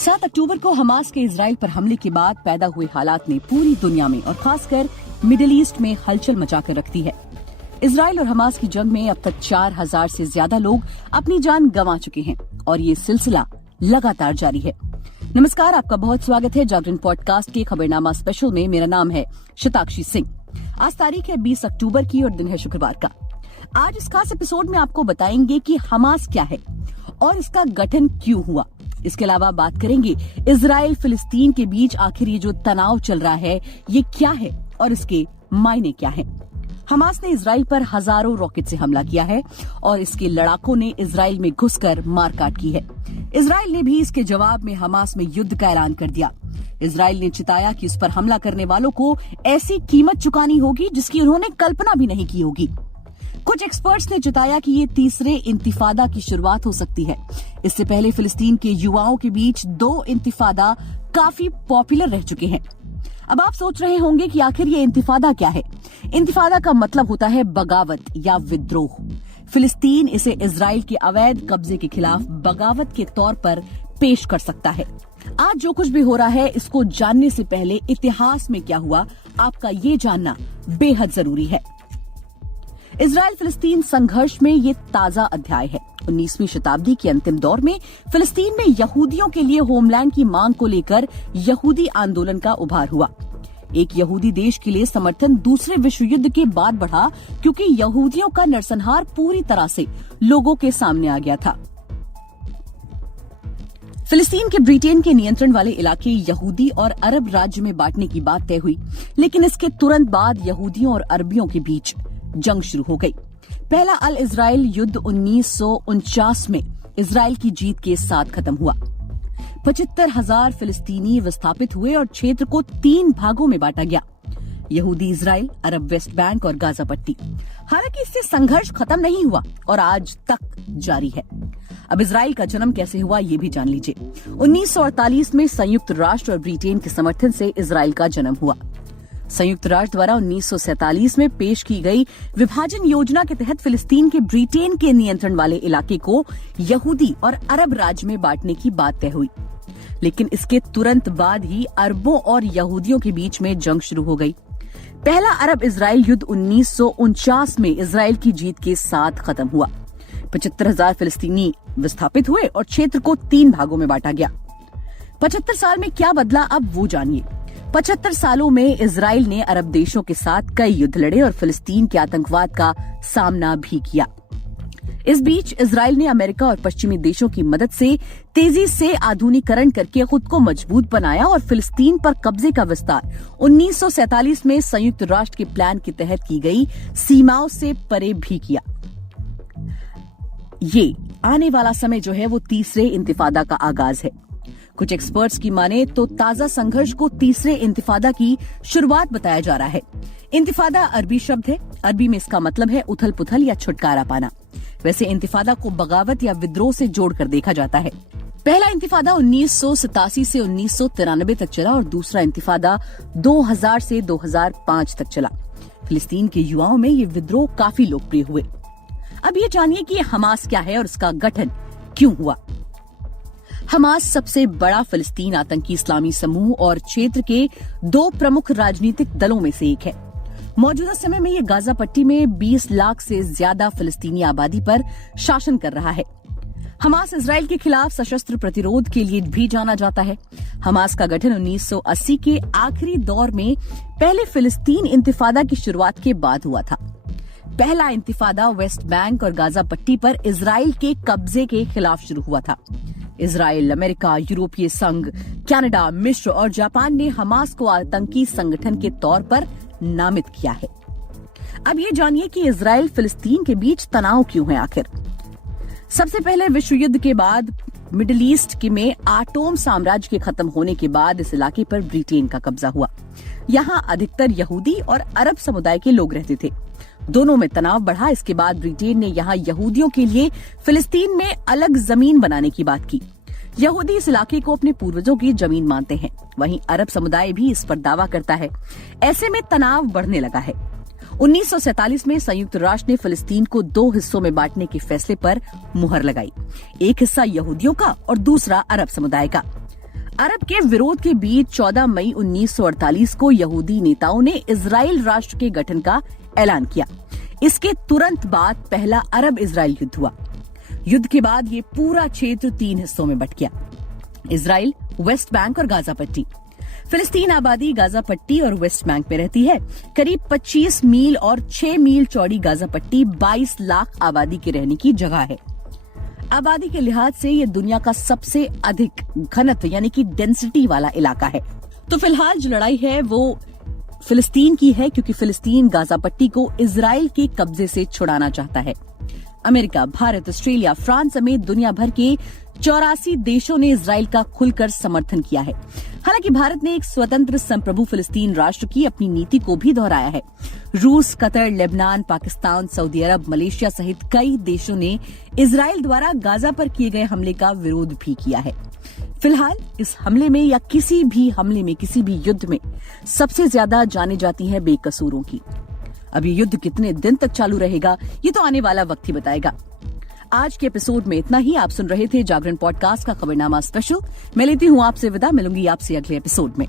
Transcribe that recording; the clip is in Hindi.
7 अक्टूबर को हमास के इजराइल पर हमले के बाद पैदा हुए हालात ने पूरी दुनिया में और खासकर मिडिल ईस्ट में हलचल मचाकर रख दी है। इजराइल और हमास की जंग में अब तक 4000 से ज्यादा लोग अपनी जान गंवा चुके हैं और ये सिलसिला लगातार जारी है। नमस्कार, आपका बहुत स्वागत है जागरण पॉडकास्ट के खबरनामा स्पेशल में। मेरा नाम है शताक्षी सिंह। आज तारीख है 20 अक्टूबर की और दिन है शुक्रवार का। आज इस खास एपिसोड में आपको बताएंगे कि हमास क्या है और इसका गठन क्यों हुआ। इसके अलावा बात करेंगे इजराइल फिलिस्तीन के बीच आखिर ये जो तनाव चल रहा है ये क्या है और इसके मायने क्या हैं। हमास ने इजराइल पर हजारों रॉकेट से हमला किया है और इसके लड़ाकों ने इजराइल में घुसकर मारकाट की है। इजराइल ने भी इसके जवाब में हमास में युद्ध का ऐलान कर दिया। इजराइल ने चिताया कि उस पर हमला करने वालों को ऐसी कीमत चुकानी होगी जिसकी उन्होंने कल्पना भी नहीं की होगी। कुछ एक्सपर्ट्स ने चिताया कि ये तीसरे इंतिफादा की शुरुआत हो सकती है। इससे पहले फिलिस्तीन के युवाओं के बीच 2 इंतिफादा काफी पॉपुलर रह चुके हैं। अब आप सोच रहे होंगे कि आखिर ये इंतिफादा क्या है। इंतिफादा का मतलब होता है बगावत या विद्रोह। फिलिस्तीन इसे इजराइल के अवैध कब्जे के खिलाफ बगावत के तौर पर पेश कर सकता है। आज जो कुछ भी हो रहा है इसको जानने से पहले इतिहास में क्या हुआ आपका ये जानना बेहद जरूरी है। इजराइल फिलिस्तीन संघर्ष में ये ताजा अध्याय है। 19वीं शताब्दी के अंतिम दौर में फिलिस्तीन में यहूदियों के लिए होमलैंड की मांग को लेकर यहूदी आंदोलन का उभार हुआ। एक यहूदी देश के लिए समर्थन दूसरे विश्व युद्ध के बाद बढ़ा क्योंकि यहूदियों का नरसंहार पूरी तरह से लोगों के सामने आ गया था। फिलिस्तीन के ब्रिटेन के नियंत्रण वाले इलाके यहूदी और अरब राज्य में बांटने की बात तय हुई, लेकिन इसके तुरंत बाद यहूदियों और अरबियों के बीच जंग शुरू हो गई। पहला अल इजराइल युद्ध 1949 में इजराइल की जीत के साथ खत्म हुआ। 75,000 फिलिस्तीनी विस्थापित हुए और क्षेत्र को 3 भागों में बांटा गया, यहूदी इजराइल, अरब वेस्ट बैंक और गाजा पट्टी। हालांकि इससे संघर्ष खत्म नहीं हुआ और आज तक जारी है। अब इजराइल का जन्म कैसे हुआ ये भी जान लीजिए। 1948 में संयुक्त राष्ट्र और ब्रिटेन के समर्थन से इजराइल का जन्म हुआ। संयुक्त राष्ट्र द्वारा 1947 में पेश की गई विभाजन योजना के तहत फिलिस्तीन के ब्रिटेन के नियंत्रण वाले इलाके को यहूदी और अरब राज्य में बांटने की बात तय हुई, लेकिन इसके तुरंत बाद ही अरबों और यहूदियों के बीच में जंग शुरू हो गई। पहला अरब इजराइल युद्ध 1949 में इजराइल की जीत के साथ खत्म हुआ। 75,000 फिलिस्तीनी विस्थापित हुए और क्षेत्र को 3 भागों में बांटा गया। 75 साल में क्या बदला अब वो जानिए। 75 सालों में इजराइल ने अरब देशों के साथ कई युद्ध लड़े और फिलिस्तीन के आतंकवाद का सामना भी किया। इस बीच इजराइल ने अमेरिका और पश्चिमी देशों की मदद से तेजी से आधुनिकीकरण करके खुद को मजबूत बनाया और फिलिस्तीन पर कब्जे का विस्तार 1947 में संयुक्त राष्ट्र के प्लान के तहत की गई सीमाओं से परे भी किया। ये आने वाला समय जो है वो तीसरे इंतिफादा का आगाज है। कुछ एक्सपर्ट्स की माने तो ताजा संघर्ष को तीसरे इंतिफादा की शुरुआत बताया जा रहा है। इंतिफादा अरबी शब्द है। अरबी में इसका मतलब है उथल पुथल या छुटकारा पाना। वैसे इंतिफादा को बगावत या विद्रोह से जोड़कर देखा जाता है। पहला इंतिफादा 1987 से 1993 तक चला और दूसरा इंतिफादा 2000 से 2005 तक चला। फिलिस्तीन के युवाओं में ये विद्रोह काफी लोकप्रिय हुए। अब ये जानिए कि हमास क्या है और इसका गठन क्यों हुआ। हमास सबसे बड़ा फिलिस्तीन आतंकी इस्लामी समूह और क्षेत्र के 2 प्रमुख राजनीतिक दलों में से एक है। मौजूदा समय में ये गाजा पट्टी में 20 लाख से ज्यादा फिलिस्तीनी आबादी पर शासन कर रहा है। हमास इजराइल के खिलाफ सशस्त्र प्रतिरोध के लिए भी जाना जाता है। हमास का गठन 1980 के आखिरी दौर में पहले फिलिस्तीन इंतिफादा की शुरुआत के बाद हुआ था। पहला इंतिफादा वेस्ट बैंक और गाजा पट्टी पर इजराइल के कब्जे के खिलाफ शुरू हुआ था। इजराइल, अमेरिका, यूरोपीय संघ, कनाडा, मिस्र और जापान ने हमास को आतंकी संगठन के तौर पर नामित किया है। अब ये जानिए कि इजराइल फिलिस्तीन के बीच तनाव क्यों है आखिर। सबसे पहले विश्व युद्ध के बाद मिडिल ईस्ट में आटोम साम्राज्य के खत्म होने के बाद इस इलाके पर ब्रिटेन का कब्जा हुआ। यहाँ अधिकतर यहूदी और अरब समुदाय के लोग रहते थे। दोनों में तनाव बढ़ा। इसके बाद ब्रिटेन ने यहाँ यहूदियों के लिए फिलिस्तीन में अलग जमीन बनाने की बात की। यहूदी इस इलाके को अपने पूर्वजों की जमीन मानते हैं, वहीं अरब समुदाय भी इस पर दावा करता है। ऐसे में तनाव बढ़ने लगा है। 1947 में संयुक्त राष्ट्र ने फिलिस्तीन को 2 हिस्सों में बांटने के फैसले पर मुहर लगाई, एक हिस्सा यहूदियों का और दूसरा अरब समुदाय का। अरब के विरोध के बीच 14 मई 1948 को यहूदी नेताओं ने इजराइल राष्ट्र के गठन का ऐलान किया। इसके तुरंत बाद पहला अरब इजराइल युद्ध हुआ। युद्ध के बाद ये पूरा क्षेत्र 3 हिस्सों में बंट गया, इजराइल, वेस्ट बैंक और गाजा पट्टी। फिलिस्तीन आबादी गाजा पट्टी और वेस्ट बैंक में रहती है। करीब 25 मील और 6 मील चौड़ी गाजा पट्टी 22 लाख आबादी के रहने की जगह है। आबादी के लिहाज से ये दुनिया का सबसे अधिक घनत्व यानी कि डेंसिटी वाला इलाका है। तो फिलहाल जो लड़ाई है वो फिलिस्तीन की है, क्योंकि फिलिस्तीन गाजा पट्टी को इजराइल के कब्जे से छुड़ाना चाहता है। अमेरिका, भारत, ऑस्ट्रेलिया, फ्रांस समेत दुनिया भर के 84 देशों ने इजराइल का खुलकर समर्थन किया है। हालांकि भारत ने एक स्वतंत्र संप्रभु फिलिस्तीन राष्ट्र की अपनी नीति को भी दोहराया है। रूस, कतर, लेबनान, पाकिस्तान, सऊदी अरब, मलेशिया सहित कई देशों ने इजराइल द्वारा गाजा पर किए गए हमले का विरोध भी किया है। फिलहाल इस हमले में या किसी भी हमले में, किसी भी युद्ध में सबसे ज्यादा जाने जाती है बेकसूरों की। अब ये युद्ध कितने दिन तक चालू रहेगा, ये तो आने वाला वक्त ही बताएगा। आज के एपिसोड में इतना ही। आप सुन रहे थे जागरण पॉडकास्ट का खबरनामा स्पेशल। मैं लेती हूँ आपसे विदा, मिलूंगी आपसे अगले एपिसोड में।